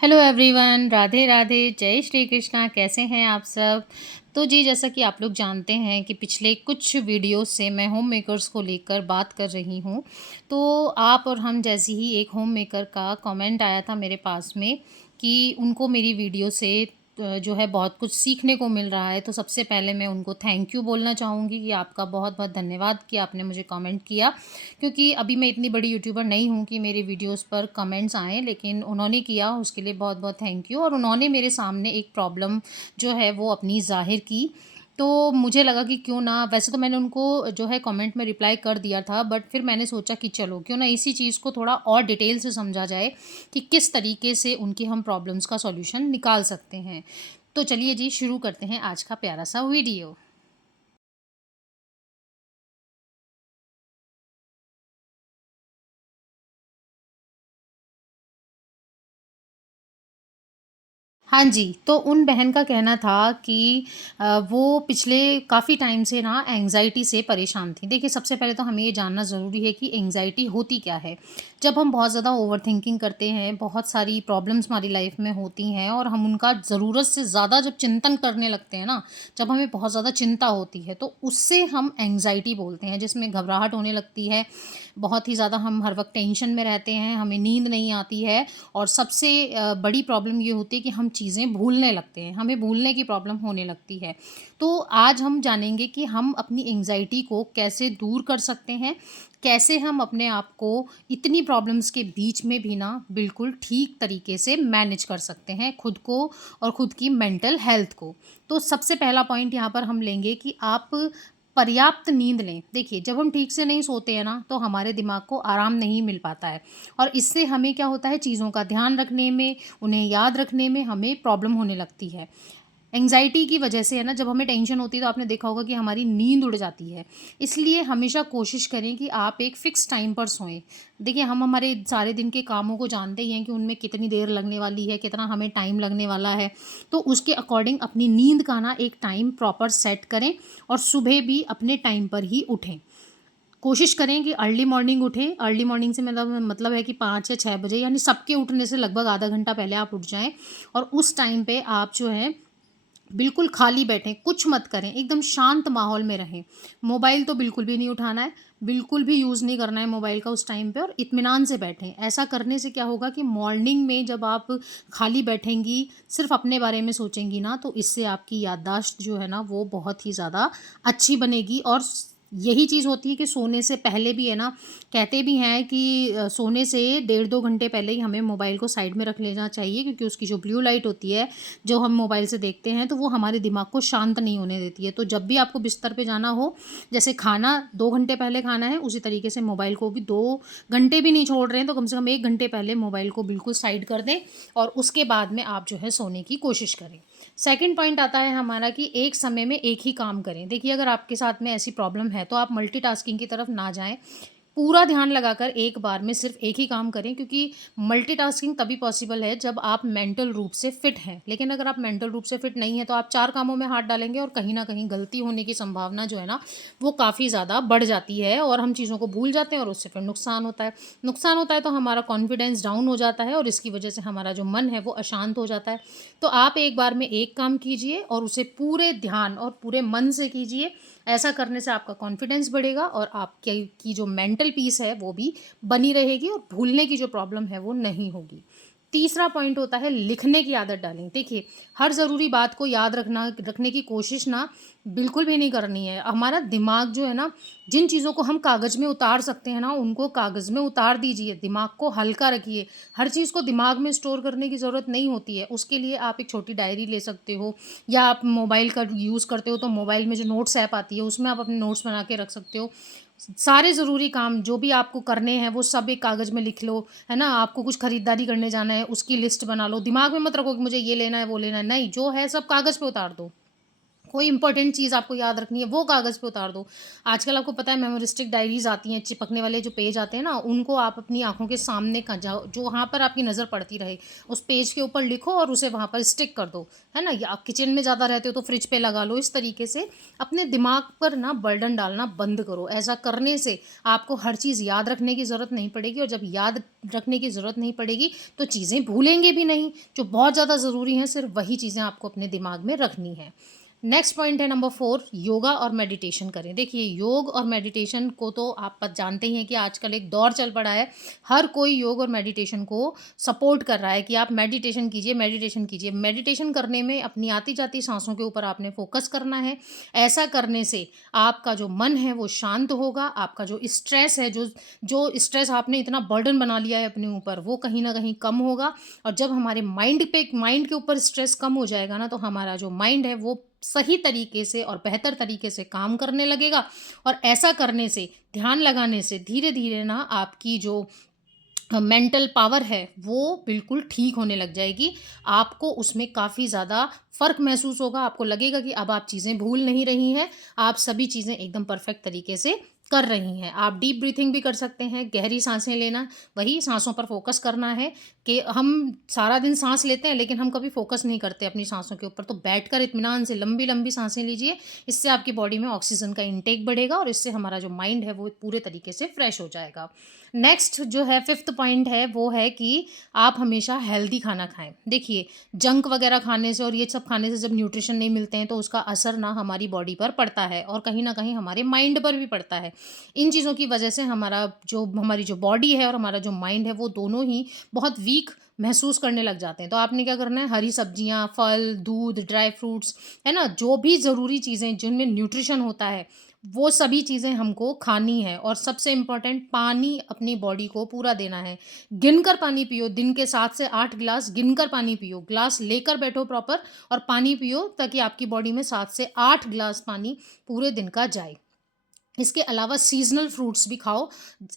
Hello everyone, Radhe Radhe, जय श्री कृष्णा। कैसे हैं आप सब? तो जी, जैसा कि आप लोग जानते हैं कि पिछले कुछ वीडियोस से मैं होम मेकर्स को लेकर बात कर रही हूँ। तो आप और हम जैसी ही एक होम मेकर का कमेंट आया था मेरे पास में कि उनको मेरी वीडियो से जो है बहुत कुछ सीखने को मिल रहा है। तो सबसे पहले मैं उनको थैंक यू बोलना चाहूँगी कि आपका बहुत-बहुत धन्यवाद कि आपने मुझे कमेंट किया। क्योंकि अभी मैं इतनी बड़ी यूट्यूबर नहीं हूँ कि मेरे वीडियोस पर कमेंट्स आएँ, लेकिन उन्होंने किया, उसके लिए बहुत-बहुत थैंक यू। और उन्होंने मेरे सामने एक प्रॉब्लम जो है वो अपनी ज़ाहिर की। तो मुझे लगा कि क्यों ना, वैसे तो मैंने उनको जो है कमेंट में रिप्लाई कर दिया था, बट फिर मैंने सोचा कि चलो क्यों ना इसी चीज़ को थोड़ा और डिटेल से समझा जाए कि किस तरीके से उनकी हम प्रॉब्लम्स का सॉल्यूशन निकाल सकते हैं। तो चलिए जी, शुरू करते हैं आज का प्यारा सा वीडियो। हाँ जी, तो उन बहन का कहना था कि वो पिछले काफ़ी टाइम से ना एंग्ज़ायटी से परेशान थीं। देखिए, सबसे पहले तो हमें ये जानना ज़रूरी है कि एंग्ज़ायटी होती क्या है? जब हम बहुत ज़्यादा ओवरथिंकिंग करते हैं, बहुत सारी प्रॉब्लम्स हमारी लाइफ़ में होती हैं और हम उनका ज़रूरत से ज़्यादा जब चिंतन करने लगते हैं ना, जब हमें बहुत ज़्यादा चिंता होती है, तो उससे हम एंग्ज़ायटी बोलते हैं, जिसमें घबराहट होने लगती है। बहुत ही ज़्यादा हम हर वक़्त टेंशन में रहते हैं, हमें नींद नहीं आती है और सबसे बड़ी प्रॉब्लम ये होती है कि हम चीज़ें भूलने लगते हैं, हमें भूलने की प्रॉब्लम होने लगती है। तो आज हम जानेंगे कि हम अपनी एंग्ज़ायटी को कैसे दूर कर सकते हैं, कैसे हम अपने आप को इतनी प्रॉब्लम्स के बीच में भी ना बिल्कुल ठीक तरीके से मैनेज कर सकते हैं, खुद को और खुद की मेंटल हेल्थ को। तो सबसे पहला पॉइंट यहाँ पर हम लेंगे कि आप पर्याप्त नींद लें। देखिए, जब हम ठीक से नहीं सोते हैं ना, तो हमारे दिमाग को आराम नहीं मिल पाता है और इससे हमें क्या होता है, चीज़ों का ध्यान रखने में, उन्हें याद रखने में हमें प्रॉब्लम होने लगती है। एंग्ज़ायटी की वजह से है ना, जब हमें टेंशन होती है तो आपने देखा होगा कि हमारी नींद उड़ जाती है। इसलिए हमेशा कोशिश करें कि आप एक फ़िक्स टाइम पर सोएँ। देखिए, हम हमारे सारे दिन के कामों को जानते ही हैं कि उनमें कितनी देर लगने वाली है, कितना हमें टाइम लगने वाला है। तो उसके अकॉर्डिंग अपनी नींद का ना एक टाइम प्रॉपर सेट करें और सुबह भी अपने टाइम पर ही उठें। कोशिश करें कि अर्ली मॉर्निंग उठें। अर्ली मॉर्निंग से मतलब है कि 5 या 6 बजे, यानी सबके उठने से लगभग आधा घंटा पहले आप उठ जाएँ और उस टाइम पे आप जो है बिल्कुल खाली बैठें, कुछ मत करें, एकदम शांत माहौल में रहें। मोबाइल तो बिल्कुल भी नहीं उठाना है, बिल्कुल भी यूज़ नहीं करना है मोबाइल का उस टाइम पे और इत्मीनान से बैठें। ऐसा करने से क्या होगा कि मॉर्निंग में जब आप खाली बैठेंगी, सिर्फ़ अपने बारे में सोचेंगी ना, तो इससे आपकी याददाश्त जो है ना, वो बहुत ही ज़्यादा अच्छी बनेगी। और यही चीज़ होती है कि सोने से पहले भी है ना, कहते भी हैं कि सोने से डेढ़ 2 घंटे पहले ही हमें मोबाइल को साइड में रख लेना चाहिए, क्योंकि उसकी जो ब्लू लाइट होती है, जो हम मोबाइल से देखते हैं, तो वो हमारे दिमाग को शांत नहीं होने देती है। तो जब भी आपको बिस्तर पे जाना हो, जैसे खाना 2 घंटे पहले खाना है, उसी तरीके से मोबाइल को भी 2 घंटे भी नहीं छोड़ रहे हैं, तो कम से कम 1 घंटे पहले मोबाइल को बिल्कुल साइड कर दें और उसके बाद में आप जो है सोने की कोशिश करें। सेकंड पॉइंट आता है हमारा कि एक समय में एक ही काम करें। देखिए, अगर आपके साथ में ऐसी प्रॉब्लम है, तो आप मल्टीटास्किंग की तरफ ना जाएँ। पूरा ध्यान लगाकर एक बार में सिर्फ एक ही काम करें, क्योंकि मल्टीटास्किंग तभी पॉसिबल है जब आप मेंटल रूप से फिट हैं। लेकिन अगर आप मेंटल रूप से फिट नहीं हैं, तो आप 4 कामों में हाथ डालेंगे और कहीं न कहीं गलती होने की संभावना जो है ना, वो काफ़ी ज़्यादा बढ़ जाती है और हम चीज़ों को भूल जाते हैं और उससे फिर नुकसान होता है। नुकसान होता है तो हमारा कॉन्फिडेंस डाउन हो जाता है और इसकी वजह से हमारा जो मन है वो अशांत हो जाता है। तो आप एक बार में एक काम कीजिए और उसे पूरे ध्यान और पूरे मन से कीजिए। ऐसा करने से आपका कॉन्फिडेंस बढ़ेगा और आपके की जो मेंटल पीस है वो भी बनी रहेगी और भूलने की जो प्रॉब्लम है वो नहीं होगी। तीसरा पॉइंट होता है, लिखने की आदत डालें। देखिए, हर ज़रूरी बात को याद रखने की कोशिश ना बिल्कुल भी नहीं करनी है। हमारा दिमाग जो है ना, जिन चीज़ों को हम कागज़ में उतार सकते हैं ना, उनको कागज़ में उतार दीजिए, दिमाग को हल्का रखिए। हर चीज़ को दिमाग में स्टोर करने की ज़रूरत नहीं होती है। उसके लिए आप एक छोटी डायरी ले सकते हो, या आप मोबाइल का यूज़ करते हो तो मोबाइल में जो नोट्स ऐप आती है, उसमें आप अपने नोट्स बना के रख सकते हो। सारे ज़रूरी काम जो भी आपको करने हैं वो सब एक कागज़ में लिख लो, है ना? आपको कुछ खरीदारी करने जाना है, उसकी लिस्ट बना लो। दिमाग में मत रखो कि मुझे ये लेना है, वो लेना है, नहीं, जो है सब कागज़ पे उतार दो। कोई इंपॉर्टेंट चीज़ आपको याद रखनी है, वो कागज़ पे उतार दो। आजकल आपको पता है मेमोरिस्टिक डायरीज़ आती हैं, चिपकने वाले जो पेज आते हैं ना, उनको आप अपनी आँखों के सामने का जाओ जो वहाँ पर आपकी नज़र पड़ती रहे, उस पेज के ऊपर लिखो और उसे वहाँ पर स्टिक कर दो, है ना? या आप किचन में ज़्यादा रहते हो तो फ्रिज पे लगा लो। इस तरीके से अपने दिमाग पर ना बर्डन डालना बंद करो। ऐसा करने से आपको हर चीज़ याद रखने की ज़रूरत नहीं पड़ेगी, और जब याद रखने की ज़रूरत नहीं पड़ेगी, तो चीज़ें भूलेंगे भी नहीं। जो बहुत ज़्यादा ज़रूरी हैं, सिर्फ़ वही चीज़ें आपको अपने दिमाग में रखनी हैं। नेक्स्ट पॉइंट है नंबर 4, योगा और मेडिटेशन करें। देखिए, योग और मेडिटेशन को तो आप जानते ही हैं कि आजकल एक दौर चल पड़ा है। हर कोई योग और मेडिटेशन को सपोर्ट कर रहा है कि आप मेडिटेशन कीजिए, मेडिटेशन कीजिए। मेडिटेशन करने में अपनी आती-जाती साँसों के ऊपर आपने फ़ोकस करना है। ऐसा करने से आपका जो मन है वो शांत होगा, आपका जो स्ट्रेस है, जो जो स्ट्रेस आपने इतना बर्डन बना लिया है अपने ऊपर, वो कहीं न कहीं कम होगा। और जब हमारे माइंड के ऊपर स्ट्रेस कम हो जाएगा ना, तो हमारा जो माइंड है वो सही तरीके से और बेहतर तरीके से काम करने लगेगा। और ऐसा करने से, ध्यान लगाने से धीरे-धीरे ना आपकी जो मेंटल पावर है वो बिल्कुल ठीक होने लग जाएगी। आपको उसमें काफ़ी ज़्यादा फ़र्क महसूस होगा, आपको लगेगा कि अब आप चीज़ें भूल नहीं रही हैं, आप सभी चीज़ें एकदम परफ़ेक्ट तरीके से कर रही हैं। आप डीप ब्रीथिंग भी कर सकते हैं, गहरी साँसें लेना, वही साँसों पर फ़ोकस करना है कि हम सारा दिन साँस लेते हैं लेकिन हम कभी फ़ोकस नहीं करते अपनी साँसों के ऊपर। तो बैठकर इत्मीनान से लंबी-लंबी साँसें लीजिए, इससे आपकी बॉडी में ऑक्सीजन का इंटेक बढ़ेगा और इससे हमारा जो माइंड है वो पूरे तरीके से फ्रेश हो जाएगा। नेक्स्ट जो है 5th पॉइंट है वो है कि आप हमेशा हेल्दी खाना खाएँ। देखिए, जंक वगैरह खाने से और ये सब खाने से जब न्यूट्रिशन नहीं मिलते हैं तो उसका असर ना हमारी बॉडी पर पड़ता है और कहीं न कहीं हमारे माइंड पर भी पड़ता है। इन चीज़ों की वजह से हमारी जो बॉडी है और हमारा जो माइंड है वो दोनों ही बहुत वीक महसूस करने लग जाते हैं। तो आपने क्या करना है, हरी सब्जियाँ, फल, दूध, ड्राई फ्रूट्स, है ना? जो भी ज़रूरी चीज़ें जिनमें न्यूट्रिशन होता है, वो सभी चीज़ें हमको खानी है। और सबसे इम्पोर्टेंट, पानी अपनी बॉडी को पूरा देना है। गिनकर पानी पियो, दिन के 7 से 8 गिलास गिनकर पानी पियो। ग्लास लेकर बैठो प्रॉपर और पानी पियो, ताकि आपकी बॉडी में 7 से 8 गिलास पानी पूरे दिन का जाए। इसके अलावा सीज़नल फ्रूट्स भी खाओ।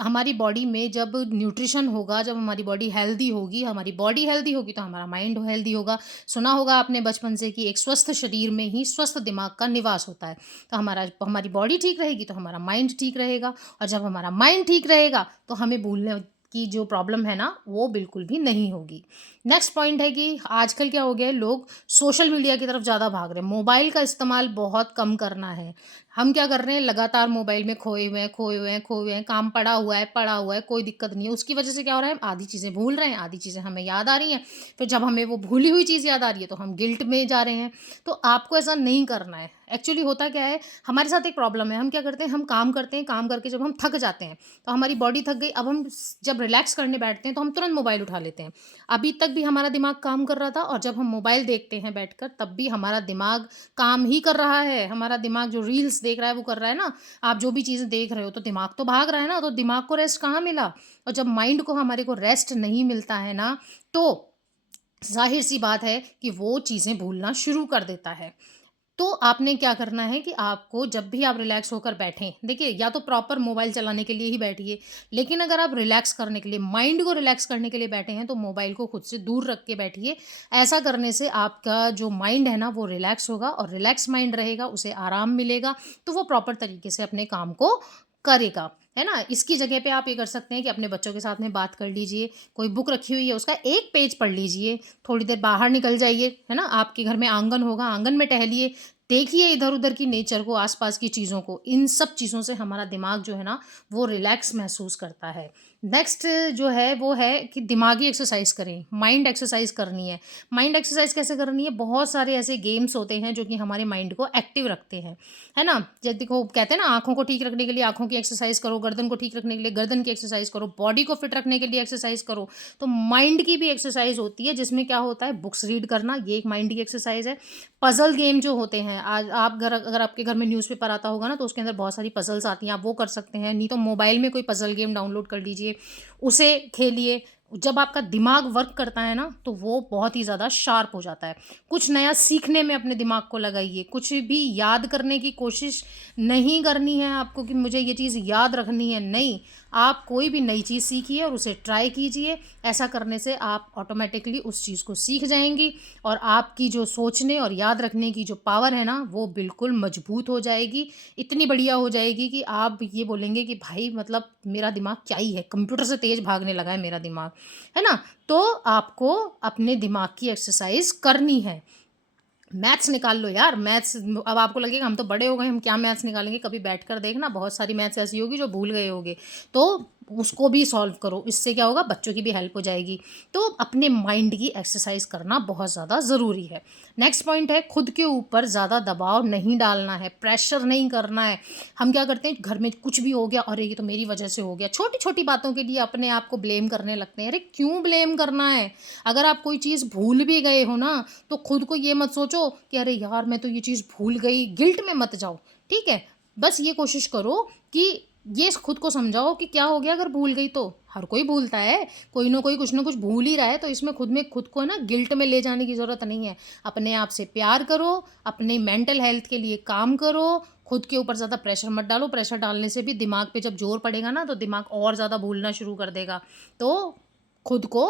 हमारी बॉडी में जब न्यूट्रिशन होगा, जब हमारी बॉडी हेल्दी होगी तो हमारा माइंड हेल्दी होगा। सुना होगा आपने बचपन से कि एक स्वस्थ शरीर में ही स्वस्थ दिमाग का निवास होता है। तो हमारी बॉडी ठीक रहेगी तो हमारा माइंड ठीक रहेगा, और जब हमारा माइंड ठीक रहेगा तो हमें भूलने की जो प्रॉब्लम है ना, वो बिल्कुल भी नहीं होगी। नेक्स्ट पॉइंट है कि आजकल क्या हो गया है, लोग सोशल मीडिया की तरफ ज़्यादा भाग रहे हैं। मोबाइल का इस्तेमाल बहुत कम करना है। हम क्या कर रहे हैं, लगातार मोबाइल में खोए हुए हैं, खोए हुए हैं, खोए हुए हैं। काम पड़ा हुआ है, कोई दिक्कत नहीं है। उसकी वजह से क्या हो रहा है, आधी चीज़ें भूल रहे हैं, आधी चीज़ें हमें याद आ रही हैं। फिर जब हमें वो भूली हुई चीज़ याद आ रही है तो हम गिल्ट में जा रहे हैं। तो आपको ऐसा नहीं करना है। एक्चुअली होता क्या है, हमारे साथ एक प्रॉब्लम है। हम क्या करते हैं, हम काम करते हैं, काम करके जब हम थक जाते हैं, तो हमारी बॉडी थक गई, अब हम जब रिलैक्स करने बैठते हैं तो हम तुरंत मोबाइल उठा लेते हैं। अभी तक भी हमारा दिमाग काम कर रहा था, और जब हम मोबाइल देखते हैं बैठकर, तब भी हमारा दिमाग काम ही कर रहा है। हमारा दिमाग जो रील्स देख रहा है वो कर रहा है ना। आप जो भी चीज़ें देख रहे हो तो दिमाग तो भाग रहा है ना, तो दिमाग को रेस्ट कहाँ मिला? और जब माइंड को, हमारे को रेस्ट नहीं मिलता है ना, तो ज़ाहिर सी बात है कि वो चीज़ें भूलना शुरू कर देता है। तो आपने क्या करना है कि आपको जब भी आप रिलैक्स होकर बैठें, देखिए, या तो प्रॉपर मोबाइल चलाने के लिए ही बैठिए, लेकिन अगर आप रिलैक्स करने के लिए, माइंड को रिलैक्स करने के लिए बैठे हैं, तो मोबाइल को खुद से दूर रख के बैठिए। ऐसा करने से आपका जो माइंड है ना वो रिलैक्स होगा, और रिलैक्स माइंड रहेगा, उसे आराम मिलेगा, तो वो प्रॉपर तरीके से अपने काम को करेगा, है ना? इसकी जगह पे आप ये कर सकते हैं कि अपने बच्चों के साथ में बात कर लीजिए, कोई बुक रखी हुई है उसका एक पेज पढ़ लीजिए, थोड़ी देर बाहर निकल जाइए, है ना? आपके घर में आंगन होगा, आंगन में टहलिए, देखिए इधर-उधर की नेचर को, आस-पास की चीज़ों को। इन सब चीज़ों से हमारा दिमाग जो है ना, वो रिलैक्स महसूस करता है। नेक्स्ट जो है वो है कि दिमागी एक्सरसाइज़ करें, माइंड एक्सरसाइज़ करनी है। माइंड एक्सरसाइज़ कैसे करनी है? बहुत सारे ऐसे गेम्स होते हैं जो कि हमारे माइंड को एक्टिव रखते हैं, है ना? जैसे देखो, कहते हैं ना, आँखों को ठीक रखने के लिए आँखों की एक्सरसाइज़ करो, गर्दन को ठीक रखने के लिए गर्दन की एक्सरसाइज़ करो, बॉडी को फिट रखने के लिए एक्सरसाइज़ करो। तो माइंड की भी एक्सरसाइज़ होती है, जिसमें क्या होता है, बुक्स रीड करना, ये एक माइंड की एक्सरसाइज़ है। पज़ल गेम जो होते हैं, आज आप घर अगर आपके घर में न्यूज़पेपर आता होगा ना, तो उसके अंदर बहुत सारी पज़ल्स आती हैं, आप वो कर सकते हैं। नहीं तो मोबाइल में कोई पज़ल गेम डाउनलोड कर लीजिए, उसे खेलिए। जब आपका दिमाग वर्क करता है ना, तो वो बहुत ही ज़्यादा शार्प हो जाता है। कुछ नया सीखने में अपने दिमाग को लगाइए, कुछ भी याद करने की कोशिश नहीं करनी है आपको कि मुझे ये चीज़ याद रखनी है, नहीं। आप कोई भी नई चीज़ सीखिए और उसे ट्राई कीजिए। ऐसा करने से आप ऑटोमेटिकली उस चीज़ को सीख जाएँगी और आपकी जो सोचने और याद रखने की जो पावर है ना, वो बिल्कुल मजबूत हो जाएगी। इतनी बढ़िया हो जाएगी कि आप ये बोलेंगे कि भाई मतलब मेरा दिमाग क्या ही है, कंप्यूटर से तेज़ भागने लगा है मेरा दिमाग, है ना? तो आपको अपने दिमाग की एक्सरसाइज़ करनी है। मैथ्स निकाल लो यार, मैथ्स अब आपको लगेगा हम तो बड़े हो गए, हम क्या मैथ्स निकालेंगे, कभी बैठकर देखना बहुत सारी मैथ्स ऐसी होगी जो भूल गए होगे, तो उसको भी सॉल्व करो। इससे क्या होगा, बच्चों की भी हेल्प हो जाएगी। तो अपने माइंड की एक्सरसाइज करना बहुत ज़्यादा ज़रूरी है। नेक्स्ट पॉइंट है, खुद के ऊपर ज़्यादा दबाव नहीं डालना है, प्रेशर नहीं करना है। हम क्या करते हैं, घर में कुछ भी हो गया, अरे ये तो मेरी वजह से हो गया, छोटी छोटी बातों के लिए अपने आप को ब्लेम करने लगते हैं। अरे क्यों ब्लेम करना है? अगर आप कोई चीज़ भूल भी गए हो ना, तो खुद को ये मत सोचो कि अरे यार मैं तो ये चीज़ भूल गई, गिल्ट में मत जाओ, ठीक है? बस ये कोशिश करो कि ये खुद को समझाओ कि क्या हो गया अगर भूल गई तो? हर कोई भूलता है, कोई ना कोई कुछ ना कुछ भूल ही रहा है, तो इसमें खुद को ना गिल्ट में ले जाने की ज़रूरत नहीं है। अपने आप से प्यार करो, अपनी मेंटल हेल्थ के लिए काम करो, खुद के ऊपर ज़्यादा प्रेशर मत डालो। प्रेशर डालने से भी दिमाग पे जब ज़ोर पड़ेगा ना, तो दिमाग और ज़्यादा भूलना शुरू कर देगा। तो खुद को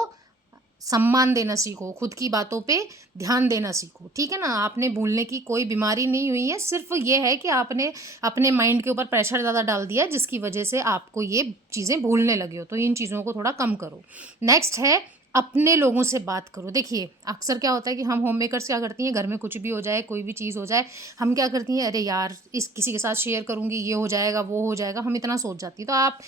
सम्मान देना सीखो, खुद की बातों पे ध्यान देना सीखो, ठीक है ना? आपने भूलने की कोई बीमारी नहीं हुई है, सिर्फ़ ये है कि आपने अपने माइंड के ऊपर प्रेशर ज़्यादा डाल दिया, जिसकी वजह से आपको ये चीज़ें भूलने लगे हो, तो इन चीज़ों को थोड़ा कम करो। नेक्स्ट है, अपने लोगों से बात करो। देखिए, अक्सर क्या होता है कि हम होममेकर्स क्या करती हैं, घर में कुछ भी हो जाए, कोई भी चीज़ हो जाए, हम क्या करती हैं, अरे यार! इस किसी के साथ शेयर करूँगी, ये हो जाएगा, वो हो जाएगा, हम इतना सोच जाती हैं। तो आप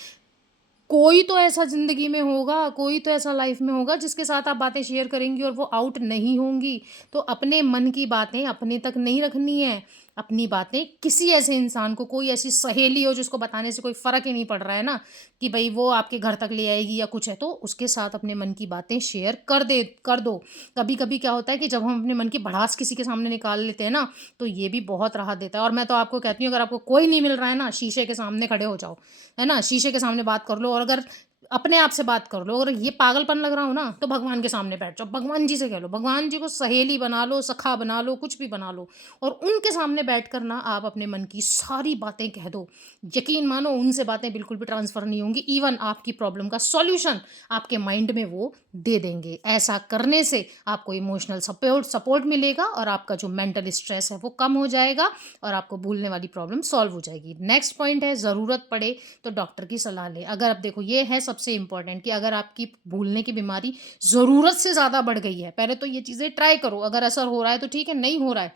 कोई तो ऐसा ज़िंदगी में होगा, कोई तो ऐसा लाइफ़ में होगा जिसके साथ आप बातें शेयर करेंगी और वो आउट नहीं होंगी। तो अपने मन की बातें अपने तक नहीं रखनी है। अपनी बातें किसी ऐसे इंसान को, कोई ऐसी सहेली हो जिसको बताने से कोई फ़र्क ही नहीं पड़ रहा है ना, कि भई वो आपके घर तक ले आएगी या कुछ है, तो उसके साथ अपने मन की बातें शेयर कर दो। कभी-कभी क्या होता है कि जब हम अपने मन की भड़ास किसी के सामने निकाल लेते हैं ना, तो ये भी बहुत राहत देता है। और मैं तो आपको कहती हूँ, अगर आपको कोई नहीं मिल रहा है ना, शीशे के सामने खड़े हो जाओ। है ना? शीशे के सामने बात कर लो, और अगर अपने आप से बात कर लो, अगर ये पागलपन लग रहा हो ना, तो भगवान के सामने बैठ जाओ, भगवान जी से कह लो, भगवान जी को सहेली बना लो, सखा बना लो, कुछ भी बना लो, और उनके सामने बैठकर ना आप अपने मन की सारी बातें कह दो। यकीन मानो, उनसे बातें बिल्कुल भी ट्रांसफ़र नहीं होंगी, इवन आपकी प्रॉब्लम का सॉल्यूशन आपके माइंड में वो दे देंगे। ऐसा करने से आपको इमोशनल सपोर्ट मिलेगा और आपका जो मेंटल स्ट्रेस है वो कम हो जाएगा और आपको भूलने वाली प्रॉब्लम सॉल्व हो जाएगी। नेक्स्ट पॉइंट है, ज़रूरत पड़े तो डॉक्टर की सलाह लें। अगर अब देखो, ये है सबसे इम्पोर्टेंट कि अगर आपकी भूलने की बीमारी ज़रूरत से ज़्यादा बढ़ गई है, पहले तो ये चीज़ें ट्राई करो, अगर असर हो रहा है तो ठीक है, नहीं हो रहा है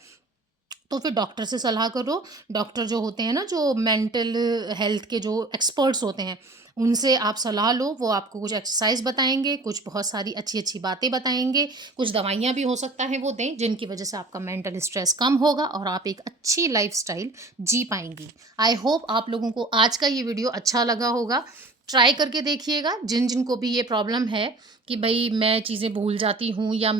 तो फिर डॉक्टर से सलाह करो। डॉक्टर जो होते हैं ना, जो मेंटल हेल्थ के जो एक्सपर्ट्स होते हैं, उनसे आप सलाह लो। वो आपको कुछ एक्सरसाइज बताएँगे, कुछ बहुत सारी अच्छी-अच्छी बातें बताएँगे, कुछ दवाइयाँ भी हो सकता है वो दें, जिनकी वजह से आपका मेंटल स्ट्रेस कम होगा और आप एक अच्छी लाइफ़स्टाइल जी पाएँगी। आई होप आप लोगों को आज का ये वीडियो अच्छा लगा होगा। ट्राई करके देखिएगा, जिन-जिनको भी ये प्रॉब्लम है कि भई मैं चीज़ें भूल जाती हूँ, या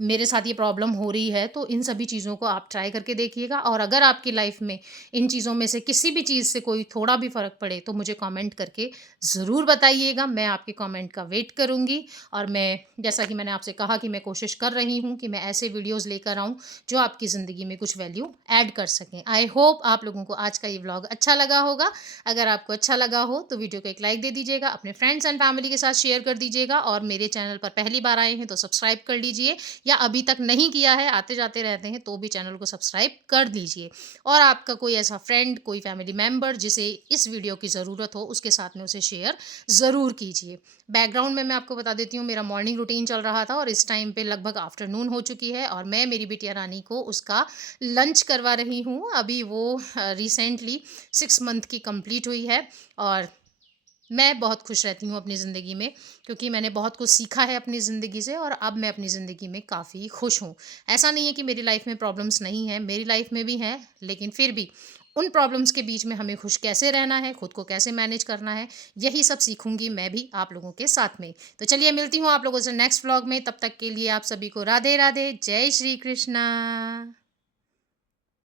मेरे साथ ये प्रॉब्लम हो रही है, तो इन सभी चीज़ों को आप ट्राई करके देखिएगा। और अगर आपकी लाइफ में इन चीज़ों में से किसी भी चीज़ से कोई थोड़ा भी फ़र्क पड़े, तो मुझे कमेंट करके ज़रूर बताइएगा। मैं आपके कमेंट का वेट करूँगी। और मैं, जैसा कि मैंने आपसे कहा, कि मैं कोशिश कर रही हूँ कि मैं ऐसे वीडियोज़ लेकर आऊँ जो आपकी ज़िंदगी में कुछ वैल्यू ऐड कर सकें। आई होप आप लोगों को आज का ये व्लॉग अच्छा लगा होगा। अगर आपको अच्छा लगा हो तो वीडियो को एक लाइक दे दीजिएगा, अपने फ्रेंड्स एंड फैमिली के साथ शेयर कर दीजिएगा, और मेरे चैनल पर पहली बार आए हैं तो सब्सक्राइब कर लीजिए, या अभी तक नहीं किया है, आते-जाते रहते हैं, तो भी चैनल को सब्सक्राइब कर दीजिए। और आपका कोई ऐसा फ्रेंड, कोई फैमिली मेंबर जिसे इस वीडियो की ज़रूरत हो, उसके साथ में उसे शेयर ज़रूर कीजिए। बैकग्राउंड में मैं आपको बता देती हूँ, मेरा मॉर्निंग रूटीन चल रहा था और इस टाइम पे लगभग आफ्टरनून हो चुकी है, और मैं मेरी बिटिया रानी को उसका लंच करवा रही हूँ। अभी वो रिसेंटली 6 मंथ की कंप्लीट हुई है, और मैं बहुत खुश रहती हूँ अपनी ज़िंदगी में, क्योंकि मैंने बहुत कुछ सीखा है अपनी ज़िंदगी से, और अब मैं अपनी ज़िंदगी में काफ़ी खुश हूँ। ऐसा नहीं है कि मेरी लाइफ में प्रॉब्लम्स नहीं हैं, मेरी लाइफ में भी हैं, लेकिन फिर भी उन प्रॉब्लम्स के बीच में हमें खुश कैसे रहना है, खुद को कैसे मैनेज करना है, यही सब सीखूंगी मैं भी आप लोगों के साथ में। तो चलिए, मिलती हूँ आप लोगों से नेक्स्ट व्लॉग में। तब तक के लिए आप सभी को राधे राधे, जय श्री कृष्णा।